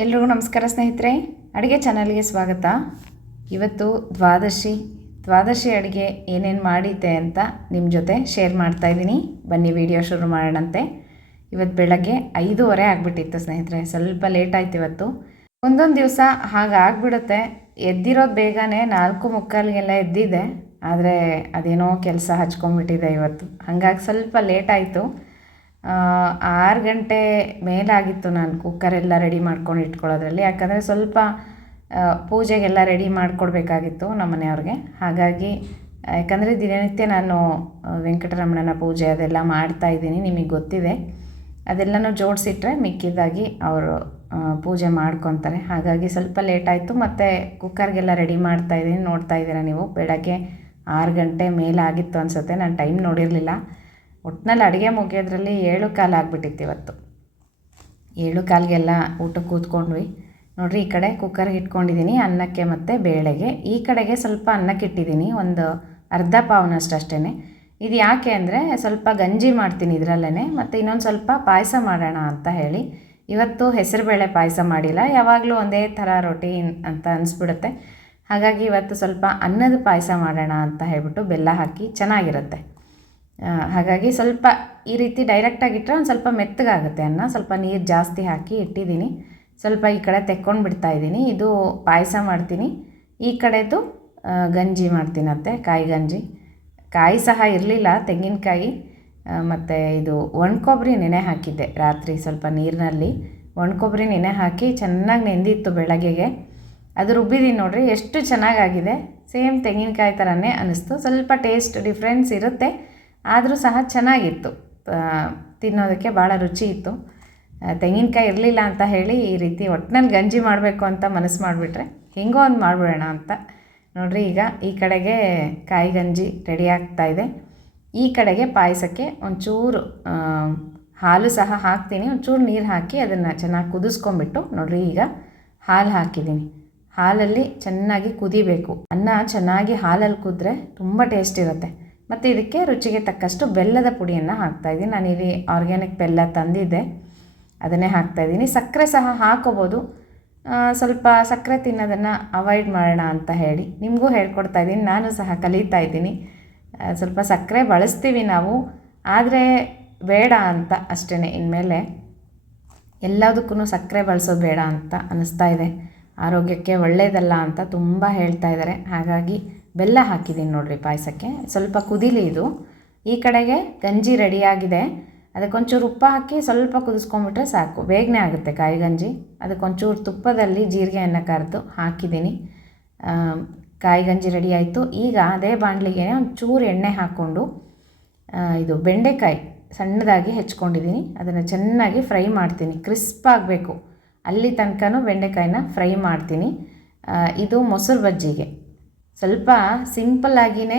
ಎಲ್ರಿಗೂ ನಮಸ್ಕಾರ ಸ್ನೇಹಿತರೆ, ಅಡುಗೆ ಚಾನಲ್ಗೆ ಸ್ವಾಗತ. ಇವತ್ತು ದ್ವಾದಶಿ ಅಡುಗೆ ಏನೇನು ಮಾಡಿದ್ದೆ ಅಂತ ನಿಮ್ಮ ಜೊತೆ ಶೇರ್ ಮಾಡ್ತಾಯಿದ್ದೀನಿ. ಬನ್ನಿ ವಿಡಿಯೋ ಶುರು ಮಾಡೋಣಂತೆ. ಇವತ್ತು ಬೆಳಗ್ಗೆ 5:30 ಆಗಿಬಿಟ್ಟಿತ್ತು ಸ್ನೇಹಿತರೆ, ಸ್ವಲ್ಪ ಲೇಟ್ ಆಯ್ತು ಇವತ್ತು. ಒಂದೊಂದು ದಿವಸ ಹಾಗೆ ಆಗಿಬಿಡುತ್ತೆ. ಎದ್ದಿರೋದು ಬೇಗನೆ 4:45ಗೆಲ್ಲ ಎದ್ದಿದ್ದೆ, ಆದರೆ ಅದೇನೋ ಕೆಲಸ ಹಚ್ಕೊಂಡ್ಬಿಟ್ಟಿದೆ ಇವತ್ತು, ಹಾಗಾಗಿ ಸ್ವಲ್ಪ ಲೇಟ್ ಆಯಿತು. 6 ಗಂಟೆ ಮೇಲಾಗಿತ್ತು ನಾನು ಕುಕ್ಕರೆಲ್ಲ ರೆಡಿ ಮಾಡ್ಕೊಂಡು ಇಟ್ಕೊಳ್ಳೋದ್ರಲ್ಲಿ. ಯಾಕಂದರೆ ಸ್ವಲ್ಪ ಪೂಜೆಗೆಲ್ಲ ರೆಡಿ ಮಾಡಿಕೊಡ್ಬೇಕಾಗಿತ್ತು ನಮ್ಮ ಮನೆಯವ್ರಿಗೆ. ಹಾಗಾಗಿ ಯಾಕಂದರೆ ದಿನನಿತ್ಯ ನಾನು ವೆಂಕಟರಮಣನ ಪೂಜೆ ಅದೆಲ್ಲ ಮಾಡ್ತಾಯಿದ್ದೀನಿ, ನಿಮಗೆ ಗೊತ್ತಿದೆ. ಅದೆಲ್ಲನೂ ಜೋಡಿಸಿಟ್ರೆ ಮಿಕ್ಕಿದ್ದಾಗಿ ಅವರು ಪೂಜೆ ಮಾಡ್ಕೊತಾರೆ. ಹಾಗಾಗಿ ಸ್ವಲ್ಪ ಲೇಟ್ ಆಯಿತು. ಮತ್ತು ಕುಕ್ಕರ್ಗೆಲ್ಲ ರೆಡಿ ಮಾಡ್ತಾಯಿದ್ದೀನಿ, ನೋಡ್ತಾ ಇದ್ದೀರಾ ನೀವು. ಬೆಳಗ್ಗೆ 6 ಗಂಟೆ ಮೇಲಾಗಿತ್ತು ಅನಿಸುತ್ತೆ, ನಾನು ಟೈಮ್ ನೋಡಿರಲಿಲ್ಲ. ಒಟ್ಟಿನಲ್ಲಿ ಅಡುಗೆ ಮುಗಿಯೋದ್ರಲ್ಲಿ 7:15 ಆಗಿಬಿಟ್ಟಿತ್ತು ಇವತ್ತು. 7:15ಗೆಲ್ಲ ಊಟಕ್ಕೆ ಕೂತ್ಕೊಂಡ್ವಿ. ನೋಡಿರಿ, ಈ ಕಡೆ ಕುಕ್ಕರ್ಗೆ ಇಟ್ಕೊಂಡಿದ್ದೀನಿ ಅನ್ನಕ್ಕೆ ಮತ್ತು ಬೇಳೆಗೆ. ಈ ಕಡೆಗೆ ಸ್ವಲ್ಪ ಅನ್ನಕ್ಕೆ ಇಟ್ಟಿದ್ದೀನಿ, ಒಂದು ಅರ್ಧ ಪಾವ್ನಷ್ಟು ಅಷ್ಟೇ. ಇದು ಯಾಕೆ ಅಂದರೆ ಸ್ವಲ್ಪ ಗಂಜಿ ಮಾಡ್ತೀನಿ ಇದರಲ್ಲೇ, ಮತ್ತು ಇನ್ನೊಂದು ಸ್ವಲ್ಪ ಪಾಯಸ ಮಾಡೋಣ ಅಂತ ಹೇಳಿ. ಇವತ್ತು ಹೆಸರುಬೇಳೆ ಪಾಯಸ ಮಾಡಿಲ್ಲ, ಯಾವಾಗಲೂ ಒಂದೇ ಥರ ರೊಟೀನ್ ಅಂತ ಅನಿಸ್ಬಿಡುತ್ತೆ. ಹಾಗಾಗಿ ಇವತ್ತು ಸ್ವಲ್ಪ ಅನ್ನದ ಪಾಯಸ ಮಾಡೋಣ ಅಂತ ಹೇಳ್ಬಿಟ್ಟು ಬೆಲ್ಲ ಹಾಕಿ ಚೆನ್ನಾಗಿರುತ್ತೆ. ಹಾಗಾಗಿ ಸ್ವಲ್ಪ ಈ ರೀತಿ ಡೈರೆಕ್ಟಾಗಿಟ್ಟರೆ ಒಂದು ಸ್ವಲ್ಪ ಮೆತ್ತಗಾಗುತ್ತೆ ಅನ್ನ. ಸ್ವಲ್ಪ ನೀರು ಜಾಸ್ತಿ ಹಾಕಿ ಇಟ್ಟಿದ್ದೀನಿ. ಸ್ವಲ್ಪ ಈ ಕಡೆ ತೆಕ್ಕೊಂಡು ಬಿಡ್ತಾಯಿದ್ದೀನಿ. ಇದು ಪಾಯಸ ಮಾಡ್ತೀನಿ, ಈ ಕಡೆದು ಗಂಜಿ ಮಾಡ್ತೀನಂತೆ, ಕಾಯಿ ಗಂಜಿ. ಕಾಯಿ ಸಹ ಇರಲಿಲ್ಲ, ತೆಂಗಿನಕಾಯಿ ಮತ್ತು ಇದು ಒಣಕೊಬ್ಬರಿ ನೆನೆ ಹಾಕಿದ್ದೆ ರಾತ್ರಿ ಸ್ವಲ್ಪ ನೀರಿನಲ್ಲಿ. ಒಣಕೊಬ್ಬರಿ ನೆನೆ ಹಾಕಿ ಚೆನ್ನಾಗಿ ನೆಂದಿತ್ತು ಬೆಳಗ್ಗೆಗೆ. ಅದು ರುಬ್ಬಿದ್ದೀನಿ ನೋಡಿರಿ, ಎಷ್ಟು ಚೆನ್ನಾಗಾಗಿದೆ. ಸೇಮ್ ತೆಂಗಿನಕಾಯಿ ಥರನೇ ಅನ್ನಿಸ್ತು. ಸ್ವಲ್ಪ ಟೇಸ್ಟ್ ಡಿಫ್ರೆನ್ಸ್ ಇರುತ್ತೆ, ಆದರೂ ಸಹ ಚೆನ್ನಾಗಿತ್ತು, ತಿನ್ನೋದಕ್ಕೆ ಭಾಳ ರುಚಿ ಇತ್ತು. ತೆಂಗಿನಕಾಯಿ ಇರಲಿಲ್ಲ ಅಂತ ಹೇಳಿ ಈ ರೀತಿ ಒಟ್ಟಿನಲ್ಲಿ ಗಂಜಿ ಮಾಡಬೇಕು ಅಂತ ಮನಸ್ಸು ಮಾಡಿಬಿಟ್ರೆ ಹೆಂಗೋ ಒಂದು ಮಾಡಿಬಿಡೋಣ ಅಂತ. ನೋಡಿರಿ, ಈಗ ಈ ಕಡೆಗೆ ಕಾಯಿ ಗಂಜಿ ರೆಡಿ ಆಗ್ತಾಯಿದೆ. ಈ ಕಡೆಗೆ ಪಾಯಸಕ್ಕೆ ಒಂಚೂರು ಹಾಲು ಸಹ ಹಾಕ್ತೀನಿ. ಒಂಚೂರು ನೀರು ಹಾಕಿ ಅದನ್ನು ಚೆನ್ನಾಗಿ ಕುದಿಸ್ಕೊಂಬಿಟ್ಟು, ನೋಡಿರಿ ಈಗ ಹಾಲು ಹಾಕಿದ್ದೀನಿ. ಹಾಲಲ್ಲಿ ಚೆನ್ನಾಗಿ ಕುದಿಬೇಕು. ಅನ್ನ ಚೆನ್ನಾಗಿ ಹಾಲಲ್ಲಿ ಕುದ್ರೆ ತುಂಬ ಟೇಸ್ಟ್ ಇರುತ್ತೆ. ಮತ್ತು ಇದಕ್ಕೆ ರುಚಿಗೆ ತಕ್ಕಷ್ಟು ಬೆಲ್ಲದ ಪುಡಿಯನ್ನು ಹಾಕ್ತಾಯಿದ್ದೀನಿ. ನಾನಿಲ್ಲಿ ಆರ್ಗ್ಯಾನಿಕ್ ಬೆಲ್ಲ ತಂದಿದ್ದೆ, ಅದನ್ನೇ ಹಾಕ್ತಾಯಿದ್ದೀನಿ. ಸಕ್ಕರೆ ಸಹ ಹಾಕೋಬೋದು, ಸ್ವಲ್ಪ ಸಕ್ಕರೆ ತಿನ್ನೋದನ್ನು ಅವಾಯ್ಡ್ ಮಾಡೋಣ ಅಂತ ಹೇಳಿ ನಿಮಗೂ ಹೇಳ್ಕೊಡ್ತಾಯಿದ್ದೀನಿ. ನಾನು ಸಹ ಕಲಿತಾ ಇದ್ದೀನಿ. ಸ್ವಲ್ಪ ಸಕ್ಕರೆ ಬಳಸ್ತೀವಿ ನಾವು, ಆದರೆ ಬೇಡ ಅಂತ ಅಷ್ಟೇ. ಇನ್ಮೇಲೆ ಎಲ್ಲದಕ್ಕೂ ಸಕ್ಕರೆ ಬಳಸೋದು ಬೇಡ ಅಂತ ಅನ್ನಿಸ್ತಾ ಇದೆ. ಆರೋಗ್ಯಕ್ಕೆ ಒಳ್ಳೆಯದಲ್ಲ ಅಂತ ತುಂಬ ಹೇಳ್ತಾ ಇದ್ದಾರೆ. ಹಾಗಾಗಿ ಬೆಲ್ಲ ಹಾಕಿದ್ದೀನಿ ನೋಡಿರಿ ಪಾಯಸಕ್ಕೆ. ಸ್ವಲ್ಪ ಕುದೀಲಿ ಇದು. ಈ ಕಡೆಗೆ ಗಂಜಿ ರೆಡಿಯಾಗಿದೆ. ಅದಕ್ಕೊಂಚೂರು ಉಪ್ಪು ಹಾಕಿ ಸ್ವಲ್ಪ ಕುದಿಸ್ಕೊಂಬಿಟ್ರೆ ಸಾಕು, ಬೇಗನೆ ಆಗುತ್ತೆ ಕಾಯಿ ಗಂಜಿ. ಅದಕ್ಕೊಂಚೂರು ತುಪ್ಪದಲ್ಲಿ ಜೀರಿಗೆಯನ್ನು ಕರೆದು ಹಾಕಿದ್ದೀನಿ. ಕಾಯಿ ಗಂಜಿ ರೆಡಿ ಆಯಿತು. ಈಗ ಅದೇ ಬಾಣಲಿಗೆ ಒಂಚೂರು ಎಣ್ಣೆ ಹಾಕ್ಕೊಂಡು ಇದು ಬೆಂಡೆಕಾಯಿ ಸಣ್ಣದಾಗಿ ಹೆಚ್ಕೊಂಡಿದ್ದೀನಿ, ಅದನ್ನು ಚೆನ್ನಾಗಿ ಫ್ರೈ ಮಾಡ್ತೀನಿ. ಕ್ರಿಸ್ಪ್ ಆಗಬೇಕು, ಅಲ್ಲಿ ತನಕನೂ ಬೆಂಡೆಕಾಯಿನ ಫ್ರೈ ಮಾಡ್ತೀನಿ. ಇದು ಮೊಸರು ಬಜ್ಜಿಗೆ ಸ್ವಲ್ಪ ಸಿಂಪಲ್ಲಾಗಿಯೇ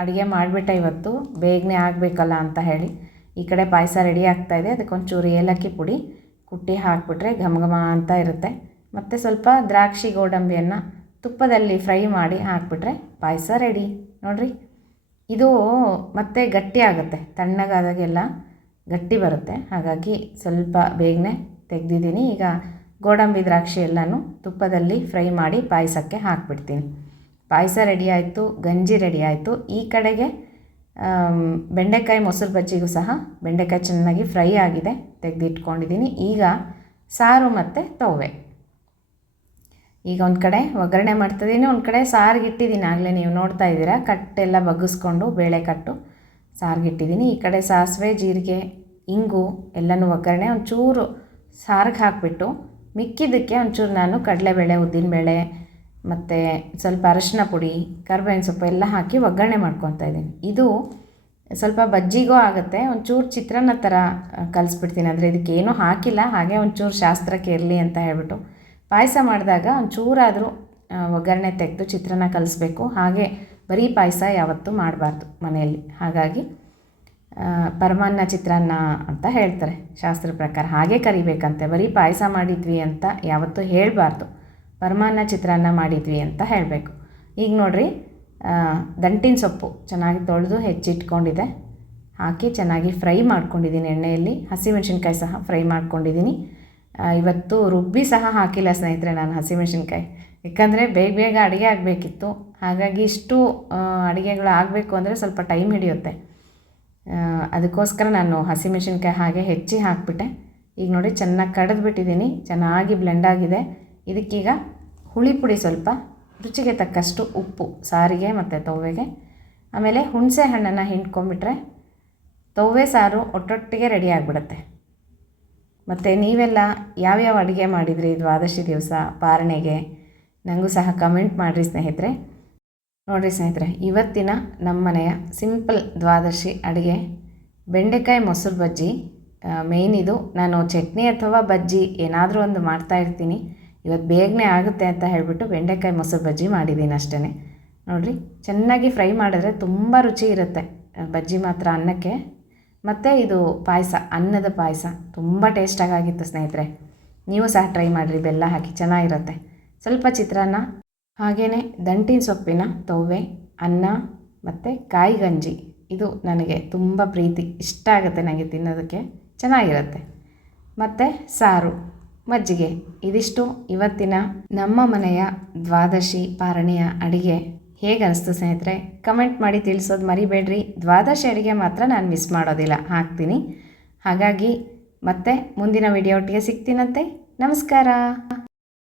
ಅಡುಗೆ ಮಾಡಿಬಿಟ್ಟೆ ಇವತ್ತು, ಬೇಗನೆ ಆಗಬೇಕಲ್ಲ ಅಂತ ಹೇಳಿ. ಈ ಕಡೆ ಪಾಯಸ ರೆಡಿ ಆಗ್ತಾಯಿದೆ. ಅದಕ್ಕೊಂಚೂರು ಏಲಕ್ಕಿ ಪುಡಿ ಕುಟ್ಟಿ ಹಾಕಿಬಿಟ್ರೆ ಘಮ ಘಮ ಅಂತ ಇರುತ್ತೆ. ಮತ್ತು ಸ್ವಲ್ಪ ದ್ರಾಕ್ಷಿ ಗೋಡಂಬಿಯನ್ನು ತುಪ್ಪದಲ್ಲಿ ಫ್ರೈ ಮಾಡಿ ಹಾಕಿಬಿಟ್ರೆ ಪಾಯಸ ರೆಡಿ. ನೋಡಿರಿ, ಇದು ಮತ್ತೆ ಗಟ್ಟಿ ಆಗುತ್ತೆ, ತಣ್ಣಗಾದಾಗೆಲ್ಲ ಗಟ್ಟಿ ಬರುತ್ತೆ. ಹಾಗಾಗಿ ಸ್ವಲ್ಪ ಬೇಗನೆ ತೆಗೆದಿದ್ದೀನಿ. ಈಗ ಗೋಡಂಬಿ ದ್ರಾಕ್ಷಿ ಎಲ್ಲನೂ ತುಪ್ಪದಲ್ಲಿ ಫ್ರೈ ಮಾಡಿ ಪಾಯಸಕ್ಕೆ ಹಾಕಿಬಿಡ್ತೀನಿ. ಪಾಯಸ ರೆಡಿ ಆಯಿತು, ಗಂಜಿ ರೆಡಿ ಆಯಿತು. ಈ ಕಡೆಗೆ ಬೆಂಡೆಕಾಯಿ ಮೊಸರು ಬಜ್ಜಿಗೂ ಸಹ ಬೆಂಡೆಕಾಯಿ ಚೆನ್ನಾಗಿ ಫ್ರೈ ಆಗಿದೆ, ತೆಗೆದಿಟ್ಕೊಂಡಿದ್ದೀನಿ. ಈಗ ಸಾರು ಮತ್ತು ತವ್ವೆ. ಈಗ ಒಂದು ಕಡೆ ಒಗ್ಗರಣೆ ಮಾಡ್ತಿದ್ದೀನಿ, ಒಂದು ಕಡೆ ಸಾರಿಗಿಟ್ಟಿದ್ದೀನಿ. ಆಗಲೇ ನೀವು ನೋಡ್ತಾ ಇದ್ದೀರಾ, ಕಟ್ಟೆಲ್ಲ ಬಗ್ಗಿಸ್ಕೊಂಡು ಬೇಳೆ ಕಟ್ಟು ಸಾರಿಗಿಟ್ಟಿದ್ದೀನಿ. ಈ ಕಡೆ ಸಾಸಿವೆ, ಜೀರಿಗೆ, ಇಂಗು ಎಲ್ಲನೂ ಒಗ್ಗರಣೆ ಒಂಚೂರು ಸಾರಿಗೆ ಹಾಕಿಬಿಟ್ಟು, ಮಿಕ್ಕಿದ್ದಕ್ಕೆ ಒಂಚೂರು ನಾನು ಕಡಲೆಬೇಳೆ, ಉದ್ದಿನಬೇಳೆ ಮತ್ತು ಸ್ವಲ್ಪ ಅರಶಿನ ಪುಡಿ, ಕರಿಬೇವಿನ ಸೊಪ್ಪು ಎಲ್ಲ ಹಾಕಿ ಒಗ್ಗರಣೆ ಮಾಡ್ಕೊತಾ ಇದ್ದೀನಿ. ಇದು ಸ್ವಲ್ಪ ಬಜ್ಜಿಗೂ ಆಗುತ್ತೆ. ಒಂಚೂರು ಚಿತ್ರಾನ್ನ ಥರ ಕಲಿಸ್ಬಿಡ್ತೀನಿ, ಆದರೆ ಇದಕ್ಕೆ ಏನೂ ಹಾಕಿಲ್ಲ, ಹಾಗೆ ಒಂಚೂರು ಶಾಸ್ತ್ರಕ್ಕೆ ಇರಲಿ ಅಂತ ಹೇಳ್ಬಿಟ್ಟು. ಪಾಯಸ ಮಾಡಿದಾಗ ಒಂಚೂರಾದರೂ ಒಗ್ಗರಣೆ ತೆಗೆದು ಚಿತ್ರಾನ್ನ ಕಲಿಸ್ಬೇಕು. ಹಾಗೆ ಬರೀ ಪಾಯಸ ಯಾವತ್ತೂ ಮಾಡಬಾರ್ದು ಮನೆಯಲ್ಲಿ. ಹಾಗಾಗಿ ಪರಮಾನ್ನ ಚಿತ್ರಾನ್ನ ಅಂತ ಹೇಳ್ತಾರೆ ಶಾಸ್ತ್ರ ಪ್ರಕಾರ, ಹಾಗೆ ಕರಿಬೇಕಂತೆ. ಬರೀ ಪಾಯಸ ಮಾಡಿದ್ವಿ ಅಂತ ಯಾವತ್ತೂ ಹೇಳಬಾರ್ದು, ಪರಮಾನ್ನ ಚಿತ್ರಾನ್ನ ಮಾಡಿದ್ವಿ ಅಂತ ಹೇಳಬೇಕು. ಈಗ ನೋಡಿರಿ, ದಂಟಿನ ಸೊಪ್ಪು ಚೆನ್ನಾಗಿ ತೊಳೆದು ಹೆಚ್ಚಿಟ್ಕೊಂಡಿದ್ದೆ, ಹಾಕಿ ಚೆನ್ನಾಗಿ ಫ್ರೈ ಮಾಡ್ಕೊಂಡಿದ್ದೀನಿ ಎಣ್ಣೆಯಲ್ಲಿ. ಹಸಿಮೆಣಸಿನ್ಕಾಯಿ ಸಹ ಫ್ರೈ ಮಾಡ್ಕೊಂಡಿದ್ದೀನಿ. ಇವತ್ತು ರುಬ್ಬಿ ಸಹ ಹಾಕಿಲ್ಲ ಸ್ನೇಹಿತರೆ ನಾನು ಹಸಿಮೆಣಸಿನ್ಕಾಯಿ, ಯಾಕಂದರೆ ಬೇಗ ಬೇಗ ಅಡುಗೆ ಆಗಬೇಕಿತ್ತು. ಹಾಗಾಗಿ ಇಷ್ಟು ಅಡುಗೆಗಳು ಆಗಬೇಕು ಅಂದರೆ ಸ್ವಲ್ಪ ಟೈಮ್ ಹಿಡಿಯುತ್ತೆ. ಅದಕ್ಕೋಸ್ಕರ ನಾನು ಹಸಿಮೆಣಸಿನ್ಕಾಯಿ ಹಾಗೆ ಹೆಚ್ಚಿ ಹಾಕಿಬಿಟ್ಟೆ. ಈಗ ನೋಡಿ ಚೆನ್ನಾಗಿ ಕಡಿದ್ಬಿಟ್ಟಿದ್ದೀನಿ, ಚೆನ್ನಾಗಿ ಬ್ಲೆಂಡ್ ಆಗಿದೆ. ಇದಕ್ಕೀಗ ಹುಳಿ ಪುಡಿ ಸ್ವಲ್ಪ, ರುಚಿಗೆ ತಕ್ಕಷ್ಟು ಉಪ್ಪು ಸಾರಿಗೆ ಮತ್ತು ತವ್ವೆಗೆ, ಆಮೇಲೆ ಹುಣಸೆ ಹಣ್ಣನ್ನು ಹಿಂಡ್ಕೊಂಬಿಟ್ರೆ ತವ್ವೆ ಸಾರು ಒಟ್ಟೊಟ್ಟಿಗೆ ರೆಡಿ ಆಗಿಬಿಡುತ್ತೆ. ಮತ್ತು ನೀವೆಲ್ಲ ಯಾವ್ಯಾವ ಅಡುಗೆ ಮಾಡಿದ್ರಿ ದ್ವಾದಶಿ ದಿವಸ ಪಾರಣೆಗೆ ನನಗೂ ಸಹ ಕಮೆಂಟ್ ಮಾಡಿರಿ ಸ್ನೇಹಿತರೆ. ನೋಡಿರಿ ಸ್ನೇಹಿತರೆ, ಇವತ್ತಿನ ನಮ್ಮ ಮನೆಯ ಸಿಂಪಲ್ ದ್ವಾದಶಿ ಅಡುಗೆ ಬೆಂಡೆಕಾಯಿ ಮೊಸರು ಬಜ್ಜಿ. ಮೇಯ್ನ್ ಇದು, ನಾನು ಚಟ್ನಿ ಅಥವಾ ಬಜ್ಜಿ ಏನಾದರೂ ಒಂದು ಮಾಡ್ತಾಯಿರ್ತೀನಿ. ಇವತ್ತು ಬೇಗನೆ ಆಗುತ್ತೆ ಅಂತ ಹೇಳಿಬಿಟ್ಟು ಬೆಂಡೆಕಾಯಿ ಮೊಸರು ಬಜ್ಜಿ ಮಾಡಿದ್ದೀನಿ ಅಷ್ಟೇ. ನೋಡಿರಿ, ಚೆನ್ನಾಗಿ ಫ್ರೈ ಮಾಡಿದ್ರೆ ತುಂಬ ರುಚಿ ಇರುತ್ತೆ ಬಜ್ಜಿ ಮಾತ್ರ ಅನ್ನಕ್ಕೆ. ಮತ್ತು ಇದು ಪಾಯಸ, ಅನ್ನದ ಪಾಯಸ ತುಂಬ ಟೇಸ್ಟಾಗಿತ್ತು ಸ್ನೇಹಿತರೆ. ನೀವು ಸಹ ಟ್ರೈ ಮಾಡಿರಿ, ಬೆಲ್ಲ ಹಾಕಿ ಚೆನ್ನಾಗಿರುತ್ತೆ. ಸ್ವಲ್ಪ ಚಿತ್ರಾನ್ನ, ಹಾಗೆಯೇ ದಂಟಿನ ಸೊಪ್ಪಿನ ತವ್ವೆ, ಅನ್ನ ಮತ್ತು ಕಾಯಿ ಗಂಜಿ. ಇದು ನನಗೆ ತುಂಬ ಪ್ರೀತಿ, ಇಷ್ಟ ಆಗುತ್ತೆ ನನಗೆ ತಿನ್ನೋದಕ್ಕೆ, ಚೆನ್ನಾಗಿರುತ್ತೆ. ಮತ್ತು ಸಾರು, ಮಜ್ಜಿಗೆ. ಇದಿಷ್ಟು ಇವತ್ತಿನ ನಮ್ಮ ಮನೆಯ ದ್ವಾದಶಿ ಪಾರಣೆಯ ಅಡುಗೆ. ಹೇಗೆ ಅನಿಸ್ತು ಸ್ನೇಹಿತರೆ? ಕಮೆಂಟ್ ಮಾಡಿ ತಿಳಿಸೋದು ಮರಿಬೇಡ್ರಿ. ದ್ವಾದಶಿ ಅಡುಗೆ ಮಾತ್ರ ನಾನು ಮಿಸ್ ಮಾಡೋದಿಲ್ಲ, ಹಾಕ್ತೀನಿ. ಹಾಗಾಗಿ ಮತ್ತೆ ಮುಂದಿನ ವಿಡಿಯೋ ಒಟ್ಟಿಗೆ ಸಿಗ್ತೀನಂತೆ. ನಮಸ್ಕಾರ.